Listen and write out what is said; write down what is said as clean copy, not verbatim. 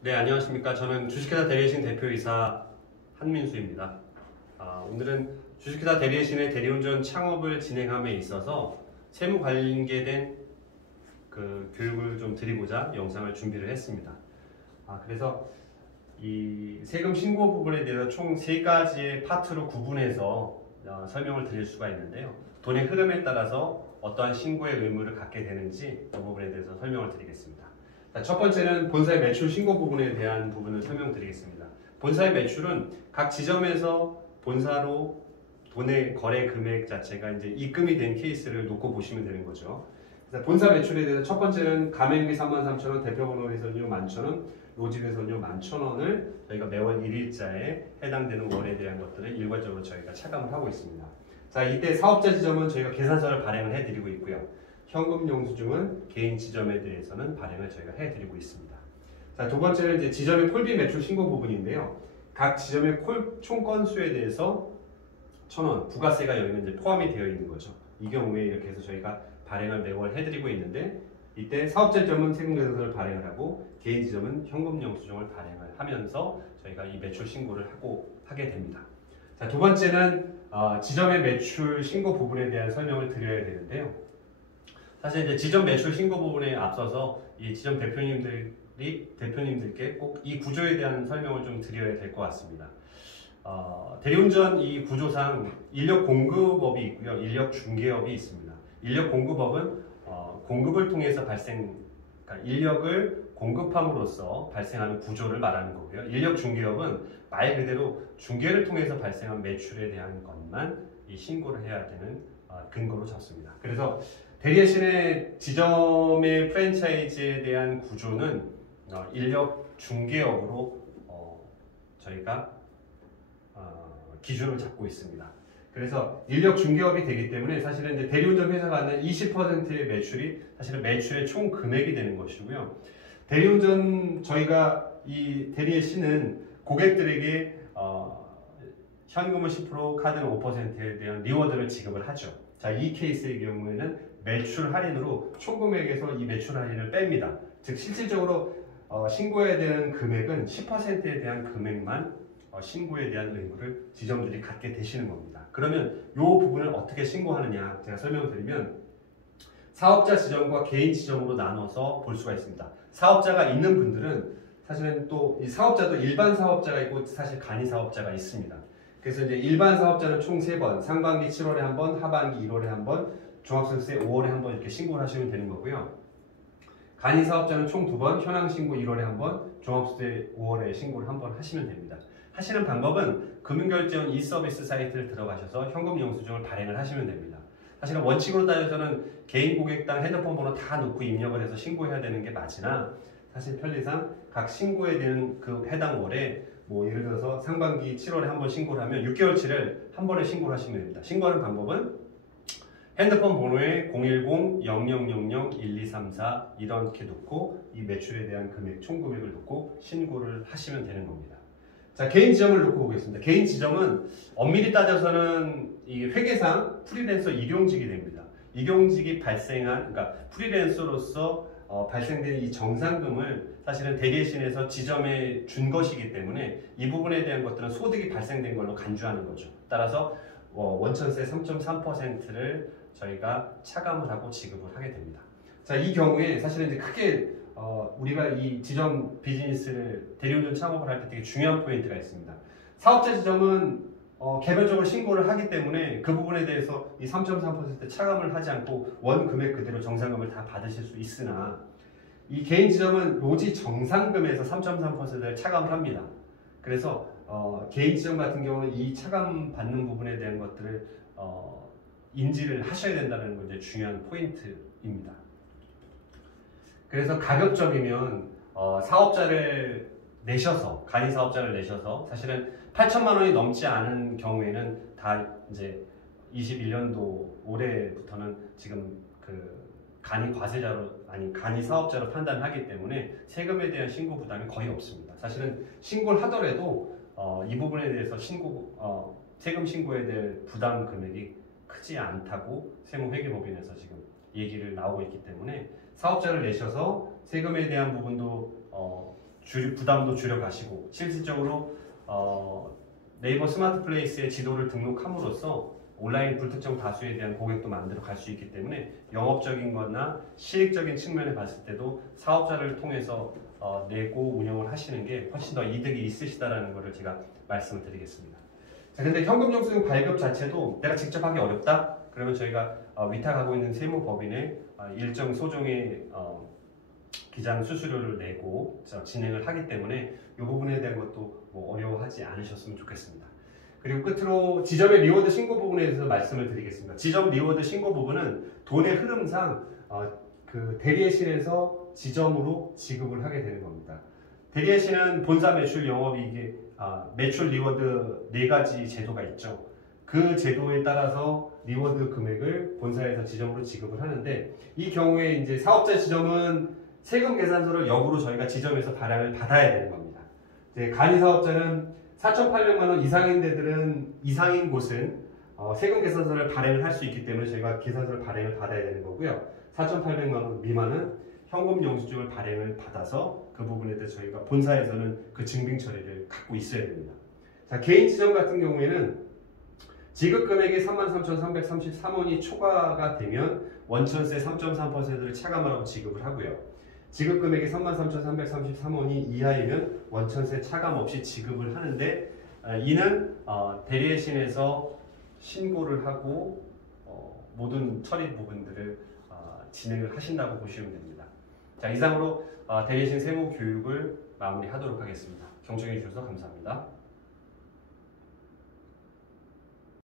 네, 안녕하십니까. 저는 주식회사 대리해신 대표이사 한민수입니다. 오늘은 주식회사 대리해신의 대리운전 창업을 진행함에 있어서 세무 관계된 교육을 좀 드리고자 영상을 준비를 했습니다. 그래서 이 세금 신고 부분에 대해서 총 3가지의 파트로 구분해서 설명을 드릴 수가 있는데요. 돈의 흐름에 따라서 어떠한 신고의 의무를 갖게 되는지 그 부분에 대해서 설명을 드리겠습니다. 첫 번째는 본사의 매출 신고 부분에 대한 부분을 설명드리겠습니다. 본사의 매출은 각 지점에서 본사로 돈의 거래 금액 자체가 이제 입금이 된 케이스를 놓고 보시면 되는 거죠. 그래서 본사 매출에 대해서 첫 번째는 가맹비 33,000원, 대표번호 회선료 11,000원, 로직 회선료 11,000원을 저희가 매월 1일자에 해당되는 월에 대한 것들을 일괄적으로 저희가 차감을 하고 있습니다. 자, 이때 사업자 지점은 저희가 계산서를 발행을 해드리고 있고요. 현금 영수증은 개인 지점에 대해서는 발행을 저희가 해드리고 있습니다. 자, 두 번째는 이제 지점의 콜비 매출 신고 부분인데요. 각 지점의 총 건수에 대해서 1,000원 부가세가 여기는 이제 포함이 되어 있는 거죠. 이 경우에 이렇게 해서 저희가 발행을 매월 해드리고 있는데, 이때 사업자 지점은 세금 계산서를 발행을 하고 개인 지점은 현금 영수증을 발행을 하면서 저희가 이 매출 신고를 하게 됩니다. 자, 두 번째는 지점의 매출 신고 부분에 대한 설명을 드려야 되는데요. 사실 이제 지점 매출 신고 부분에 앞서서 이 지점 대표님들께 꼭 이 구조에 대한 설명을 좀 드려야 될 것 같습니다. 대리운전 이 구조상 인력 공급업이 있고요, 인력 중개업이 있습니다. 인력 공급업은 공급을 통해서 그러니까 인력을 공급함으로써 발생하는 구조를 말하는 거고요. 인력 중개업은 말 그대로 중개를 통해서 발생한 매출에 대한 것만 이 신고를 해야 되는 근거로 잡습니다. 그래서 대리해신의 지점의 프랜차이즈에 대한 구조는 인력 중개업으로 저희가 기준을 잡고 있습니다. 그래서 인력 중개업이 되기 때문에 사실은 이제 대리운전 회사가 하는 20%의 매출이 사실은 매출의 총 금액이 되는 것이고요. 대리운전 저희가 이 대리해신은 고객들에게 현금은 10%, 카드는 5%에 대한 리워드를 지급을 하죠. 자, 이 케이스의 경우에는 매출 할인으로 총 금액에서 이 매출 할인을 뺍니다. 즉 실질적으로 신고해야 되는 금액은 10%에 대한 금액만 신고에 대한 의무를 지점들이 갖게 되시는 겁니다. 그러면 이 부분을 어떻게 신고하느냐 제가 설명을 드리면, 사업자 지점과 개인 지점으로 나눠서 볼 수가 있습니다. 사업자가 있는 분들은 사실은 또 이 사업자도 일반 사업자가 있고 사실 간이 사업자가 있습니다. 그래서 이제 일반 사업자는 총 3번, 상반기 7월에 한 번, 하반기 1월에 한 번, 종합소득세 5월에 한 번 이렇게 신고를 하시면 되는 거고요. 간이 사업자는 총 2번, 현황 신고 1월에 한 번, 종합소득세 5월에 신고를 한 번 하시면 됩니다. 하시는 방법은 금융결제원 이서비스 사이트를 들어가셔서 현금 영수증을 발행을 하시면 됩니다. 사실은 원칙으로 따져서는 개인 고객당 핸드폰 번호 다 넣고 입력을 해서 신고해야 되는 게 맞으나, 사실 편리상 각 신고에 대한 그 해당 월에 예를 들어서 상반기 7월에 한 번 신고를 하면 6개월치를 한 번에 신고를 하시면 됩니다. 신고하는 방법은 핸드폰 번호에 010-0000-1234 이렇게 놓고 이 매출에 대한 금액, 총 금액을 놓고 신고를 하시면 되는 겁니다. 자, 개인 지점을 놓고 보겠습니다. 개인 지점은 엄밀히 따져서는 이 회계상 프리랜서 일용직이 됩니다. 일용직이 그러니까 프리랜서로서 발생된 이 정산금을 사실은 대리해신에서 지점에 준 것이기 때문에 이 부분에 대한 것들은 소득이 발생된 걸로 간주하는 거죠. 따라서 원천세 3.3%를 저희가 차감을 하고 지급을 하게 됩니다. 자, 이 경우에 사실은 이제 크게 우리가 이 지점 비즈니스를 대리운전 창업을 할 때 되게 중요한 포인트가 있습니다. 사업자 지점은 개별적으로 신고를 하기 때문에 그 부분에 대해서 이 3.3% 차감을 하지 않고 원 금액 그대로 정산금을 다 받으실 수 있으나, 이 개인 지점은 로지 정산금에서 3.3%를 차감을 합니다. 그래서 개인 지점 같은 경우는 이 차감 받는 부분에 대한 것들을 인지를 하셔야 된다는 게 이제 중요한 포인트입니다. 그래서 가급적이면 사업자를 내셔서, 간이 사업자를 내셔서 사실은 8천만 원이 넘지 않은 경우에는 다 이제 21년도 올해부터는 지금 간이 과세자로, 간이 사업자로 판단하기 때문에 세금에 대한 신고 부담이 거의 없습니다. 사실은 신고를 하더라도 이 부분에 대해서 세금 신고에 대한 부담 금액이 크지 않다고 세무회계법인에서 지금 얘기를 나오고 있기 때문에 사업자를 내셔서 세금에 대한 부분도 부담도 줄여가시고 실질적으로 네이버 스마트 플레이스의 지도를 등록함으로써 온라인 불특정 다수에 대한 고객도 만들어 갈 수 있기 때문에 영업적인 거나 실익적인 측면에 봤을 때도 사업자를 통해서 내고 운영을 하시는 게 훨씬 더 이득이 있으시다라는 것을 제가 말씀을 드리겠습니다. 자, 근데 현금 영수증 발급 자체도 내가 직접 하기 어렵다? 그러면 저희가 위탁하고 있는 세무법인에 일정 소정의 기장 수수료를 내고 진행을 하기 때문에 이 부분에 대한 것도 뭐 어려워하지 않으셨으면 좋겠습니다. 그리고 끝으로 지점의 리워드 신고 부분에 대해서 말씀을 드리겠습니다. 지점 리워드 신고 부분은 돈의 흐름상 그 대리해신에서 지점으로 지급을 하게 되는 겁니다. 대리해신은 본사 매출 영업이익에 매출 리워드 4가지 제도가 있죠. 그 제도에 따라서 리워드 금액을 본사에서 지점으로 지급을 하는데 이 경우에 이제 사업자 지점은 세금 계산서를 역으로 저희가 지점에서 발행을 받아야 되는 겁니다. 간이 사업자는 4,800만 원 이상인 곳은 세금 계산서를 발행을 할 수 있기 때문에 저희가 계산서를 발행을 받아야 되는 거고요. 4,800만 원 미만은 현금 영수증을 발행을 받아서 그 부분에 대해서 저희가 본사에서는 그 증빙 처리를 갖고 있어야 됩니다. 자, 개인 지점 같은 경우에는 지급 금액이 33,333원이 초과가 되면 원천세 3.3%를 차감하라고 지급을 하고요. 지급 금액이 33,333원이 이하이면 원천세 차감 없이 지급을 하는데 이는 대리해신에서 신고를 하고 모든 처리 부분들을 진행을 하신다고 보시면 됩니다. 자, 이상으로 대리해신 세무 교육을 마무리하도록 하겠습니다. 경청해 주셔서 감사합니다.